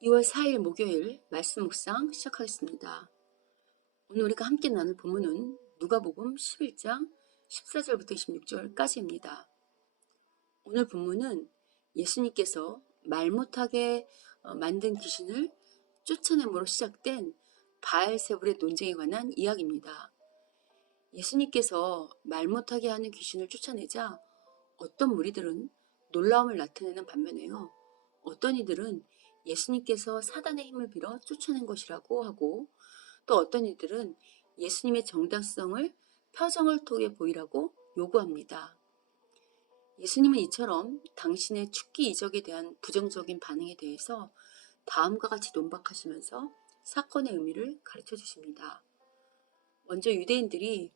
2월 4일 목요일 말씀 묵상 시작하겠습니다. 오늘 우리가 함께 나눌 본문은 누가복음 11장 14절부터 26절까지입니다. 오늘 본문은 예수님께서 말 못하게 만든 귀신을 쫓아냄으로 시작된 바알세불의 논쟁에 관한 이야기입니다. 예수님께서 말 못하게 하는 귀신을 쫓아내자 어떤 무리들은 놀라움을 나타내는 반면에요. 어떤 이들은 예수님께서 사단의 힘을 빌어 쫓아낸 것이라고 하고, 또 어떤 이들은 예수님의 정당성을 표정을 통해 보이라고 요구합니다. 예수님은 이처럼 당신의 축기 이적에 대한 부정적인 반응에 대해서 다음과 같이 논박하시면서 사건의 의미를 가르쳐 주십니다. 먼저 유대인들이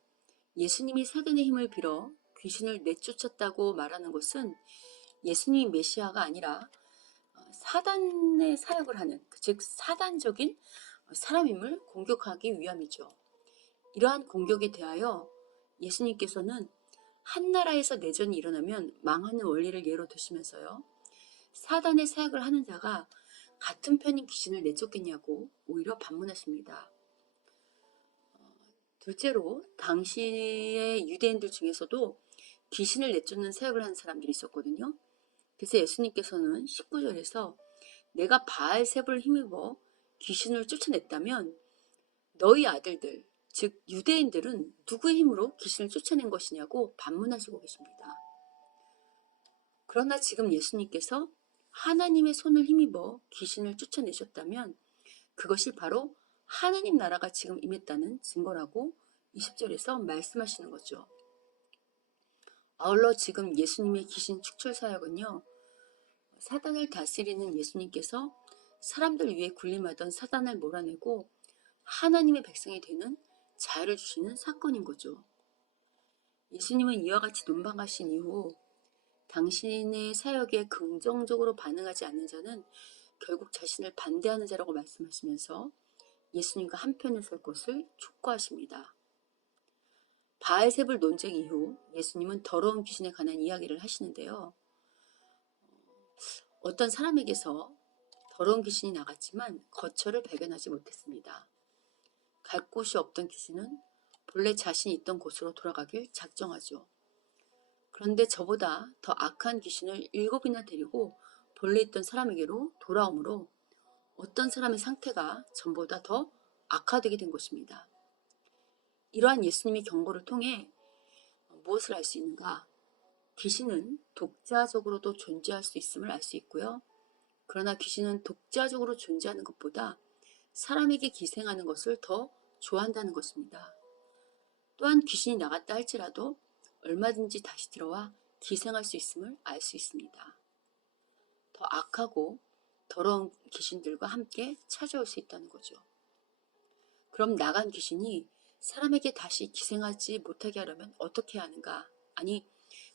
예수님이 사단의 힘을 빌어 귀신을 내쫓았다고 말하는 것은 예수님이 메시아가 아니라 사단의 사역을 하는, 즉 사단적인 사람임을 공격하기 위함이죠. 이러한 공격에 대하여 예수님께서는 한 나라에서 내전이 일어나면 망하는 원리를 예로 드시면서요, 사단의 사역을 하는 자가 같은 편인 귀신을 내쫓겠냐고 오히려 반문하십니다. 둘째로 당시의 유대인들 중에서도 귀신을 내쫓는 사역을 하는 사람들이 있었거든요. 그래서 예수님께서는 19절에서 내가 바알세불을 힘입어 귀신을 쫓아냈다면 너희 아들들, 즉 유대인들은 누구의 힘으로 귀신을 쫓아낸 것이냐고 반문하시고 계십니다. 그러나 지금 예수님께서 하나님의 손을 힘입어 귀신을 쫓아내셨다면 그것이 바로 하나님 나라가 지금 임했다는 증거라고 20절에서 말씀하시는 거죠. 아울러 지금 예수님의 귀신 축출 사역은요, 사단을 다스리는 예수님께서 사람들 위에 군림하던 사단을 몰아내고 하나님의 백성이 되는 자유를 주시는 사건인 거죠. 예수님은 이와 같이 논방하신 이후 당신의 사역에 긍정적으로 반응하지 않는 자는 결국 자신을 반대하는 자라고 말씀하시면서 예수님과 한편에 설 것을 촉구하십니다. 바알세불 논쟁 이후 예수님은 더러운 귀신에 관한 이야기를 하시는데요. 어떤 사람에게서 더러운 귀신이 나갔지만 거처를 발견하지 못했습니다. 갈 곳이 없던 귀신은 본래 자신이 있던 곳으로 돌아가길 작정하죠. 그런데 저보다 더 악한 귀신을 7이나 데리고 본래 있던 사람에게로 돌아오므로 어떤 사람의 상태가 전보다 더 악화되게 된 것입니다. 이러한 예수님의 경고를 통해 무엇을 알 수 있는가? 귀신은 독자적으로도 존재할 수 있음을 알 수 있고요. 그러나 귀신은 독자적으로 존재하는 것보다 사람에게 기생하는 것을 더 좋아한다는 것입니다. 또한 귀신이 나갔다 할지라도 얼마든지 다시 들어와 기생할 수 있음을 알 수 있습니다. 더 악하고 더러운 귀신들과 함께 찾아올 수 있다는 거죠. 그럼 나간 귀신이 사람에게 다시 기생하지 못하게 하려면 어떻게 해야 하는가? 아니,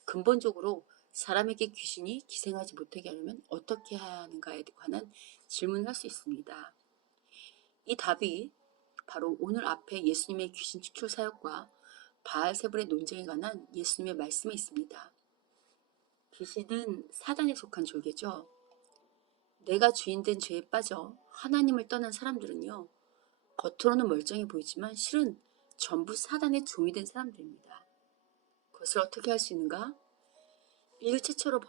근본적으로 사람에게 귀신이 기생하지 못하게 하려면 어떻게 해야 하는가에 관한 질문을 할 수 있습니다. 이 답이 바로 오늘 앞에 예수님의 귀신 축출 사역과 바알세불의 논쟁에 관한 예수님의 말씀에 있습니다. 귀신은 사단에 속한 졸개죠. 내가 주인된 죄에 빠져 하나님을 떠난 사람들은요, 겉으로는 멀쩡해 보이지만 실은 전부 사단의 종이 된 사람들입니다. 그것을 어떻게 할 수 있는가? 인류 최초로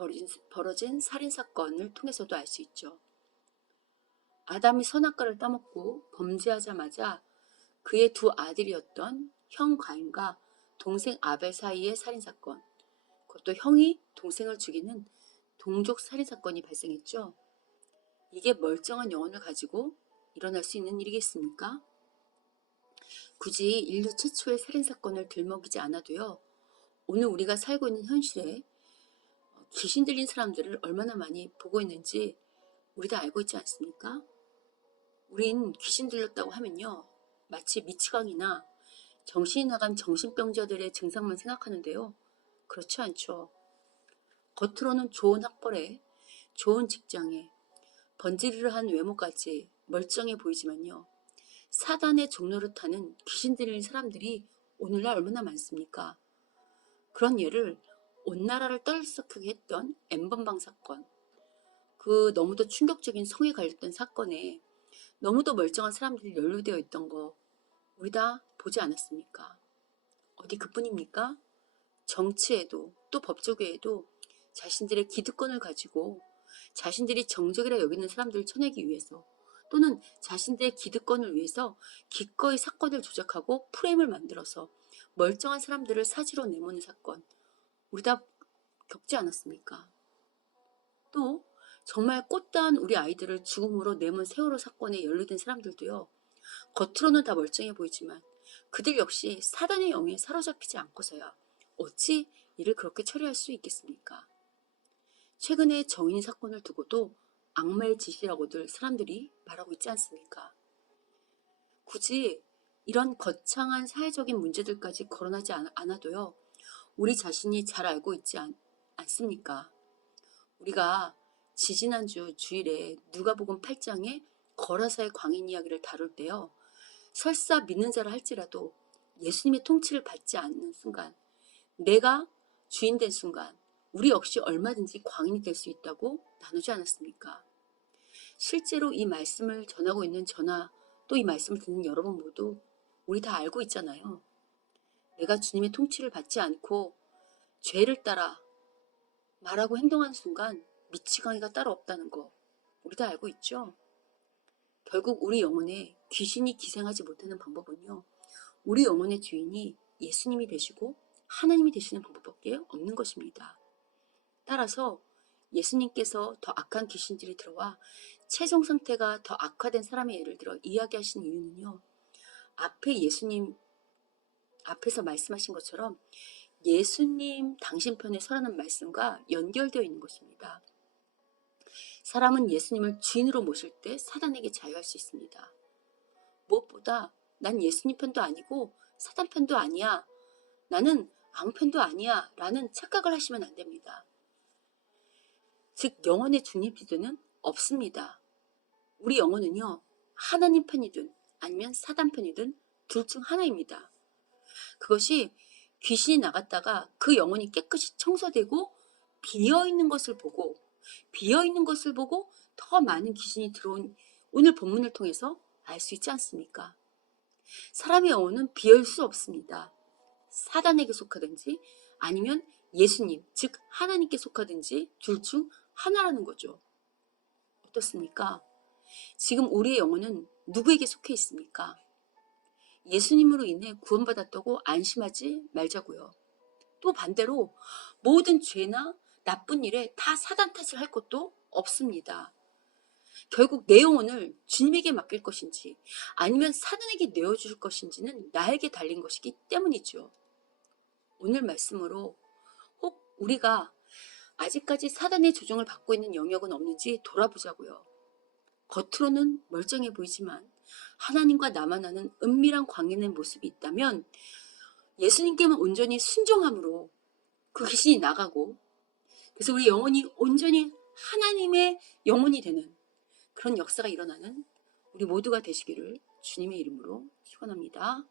벌어진 살인사건을 통해서도 알 수 있죠. 아담이 선악과를 따먹고 범죄하자마자 그의 두 아들이었던 형 가인과 동생 아벨 사이의 살인사건, 그것도 형이 동생을 죽이는 동족 살인사건이 발생했죠. 이게 멀쩡한 영혼을 가지고 일어날 수 있는 일이겠습니까? 굳이 인류 최초의 살인사건을 들먹이지 않아도요, 오늘 우리가 살고 있는 현실에 귀신 들린 사람들을 얼마나 많이 보고 있는지 우리 다 알고 있지 않습니까? 우린 귀신 들렸다고 하면요, 마치 미치광이나 정신이 나간 정신병자들의 증상만 생각하는데요. 그렇지 않죠. 겉으로는 좋은 학벌에, 좋은 직장에, 번지르르한 외모까지 멀쩡해 보이지만요, 사단의 종로를 타는 귀신 들린 사람들이 오늘날 얼마나 많습니까? 그런 예를 온 나라를 떨썩하게 했던 N번방 사건, 그 너무도 충격적인 성에 관련된 사건에 너무도 멀쩡한 사람들이 연루되어 있던 거 우리 다 보지 않았습니까? 어디 그뿐입니까? 정치에도 또 법조계에도 자신들의 기득권을 가지고 자신들이 정적이라 여기는 사람들을 쳐내기 위해서 또는 자신들의 기득권을 위해서 기꺼이 사건을 조작하고 프레임을 만들어서 멀쩡한 사람들을 사지로 내모는 사건 우리 다 겪지 않았습니까? 또 정말 꽃다운 우리 아이들을 죽음으로 내몬 세월호 사건에 연루된 사람들도요. 겉으로는 다 멀쩡해 보이지만 그들 역시 사단의 영에 사로잡히지 않고서야 어찌 이를 그렇게 처리할 수 있겠습니까? 최근에 정인이 사건을 두고도 악마의 짓이라고들 사람들이 말하고 있지 않습니까? 굳이 이런 거창한 사회적인 문제들까지 거론하지 않아도요. 우리 자신이 잘 알고 있지 않습니까? 우리가 지지난주 주일에 누가복음 8장의 거라사의 광인 이야기를 다룰 때요. 설사 믿는 자라 할지라도 예수님의 통치를 받지 않는 순간 내가 주인 된 순간 우리 역시 얼마든지 광인이 될 수 있다고 나누지 않았습니까? 실제로 이 말씀을 전하고 있는 저나 또 이 말씀을 듣는 여러분 모두 우리 다 알고 있잖아요. 내가 주님의 통치를 받지 않고 죄를 따라 말하고 행동하는 순간 미치광이가 따로 없다는 거 우리 다 알고 있죠? 결국 우리 영혼에 귀신이 기생하지 못하는 방법은요. 우리 영혼의 주인이 예수님이 되시고 하나님이 되시는 방법밖에 없는 것입니다. 따라서 예수님께서 더 악한 귀신들이 들어와 최종 상태가 더 악화된 사람의 예를 들어 이야기하신 이유는요. 앞에 예수님 앞에서 말씀하신 것처럼 예수님 당신 편에 서라는 말씀과 연결되어 있는 것입니다. 사람은 예수님을 주인으로 모실 때 사단에게 자유할 수 있습니다. 무엇보다 난 예수님 편도 아니고 사단 편도 아니야. 나는 아무 편도 아니야. 라는 착각을 하시면 안 됩니다. 즉 영혼의 중립지대는 없습니다. 우리 영혼은요. 하나님 편이든 아니면 사단 편이든 둘 중 하나입니다. 그것이 귀신이 나갔다가 그 영혼이 깨끗이 청소되고 비어있는 것을 보고 더 많은 귀신이 들어온 오늘 본문을 통해서 알 수 있지 않습니까? 사람의 영혼은 비어있을 수 없습니다. 사단에게 속하든지 아니면 예수님, 즉 하나님께 속하든지 둘 중 하나라는 거죠. 어떻습니까? 지금 우리의 영혼은 누구에게 속해 있습니까? 예수님으로 인해 구원받았다고 안심하지 말자고요. 또 반대로 모든 죄나 나쁜 일에 다 사단 탓을 할 것도 없습니다. 결국 내 영혼을 주님에게 맡길 것인지 아니면 사단에게 내어줄 것인지는 나에게 달린 것이기 때문이죠. 오늘 말씀으로 혹 우리가 아직까지 사단의 조종을 받고 있는 영역은 없는지 돌아보자고요. 겉으로는 멀쩡해 보이지만 하나님과 나만 아는 은밀한 광인의 모습이 있다면 예수님께만 온전히 순종함으로 그 귀신이 나가고 그래서 우리 영혼이 온전히 하나님의 영혼이 되는 그런 역사가 일어나는 우리 모두가 되시기를 주님의 이름으로 축원합니다.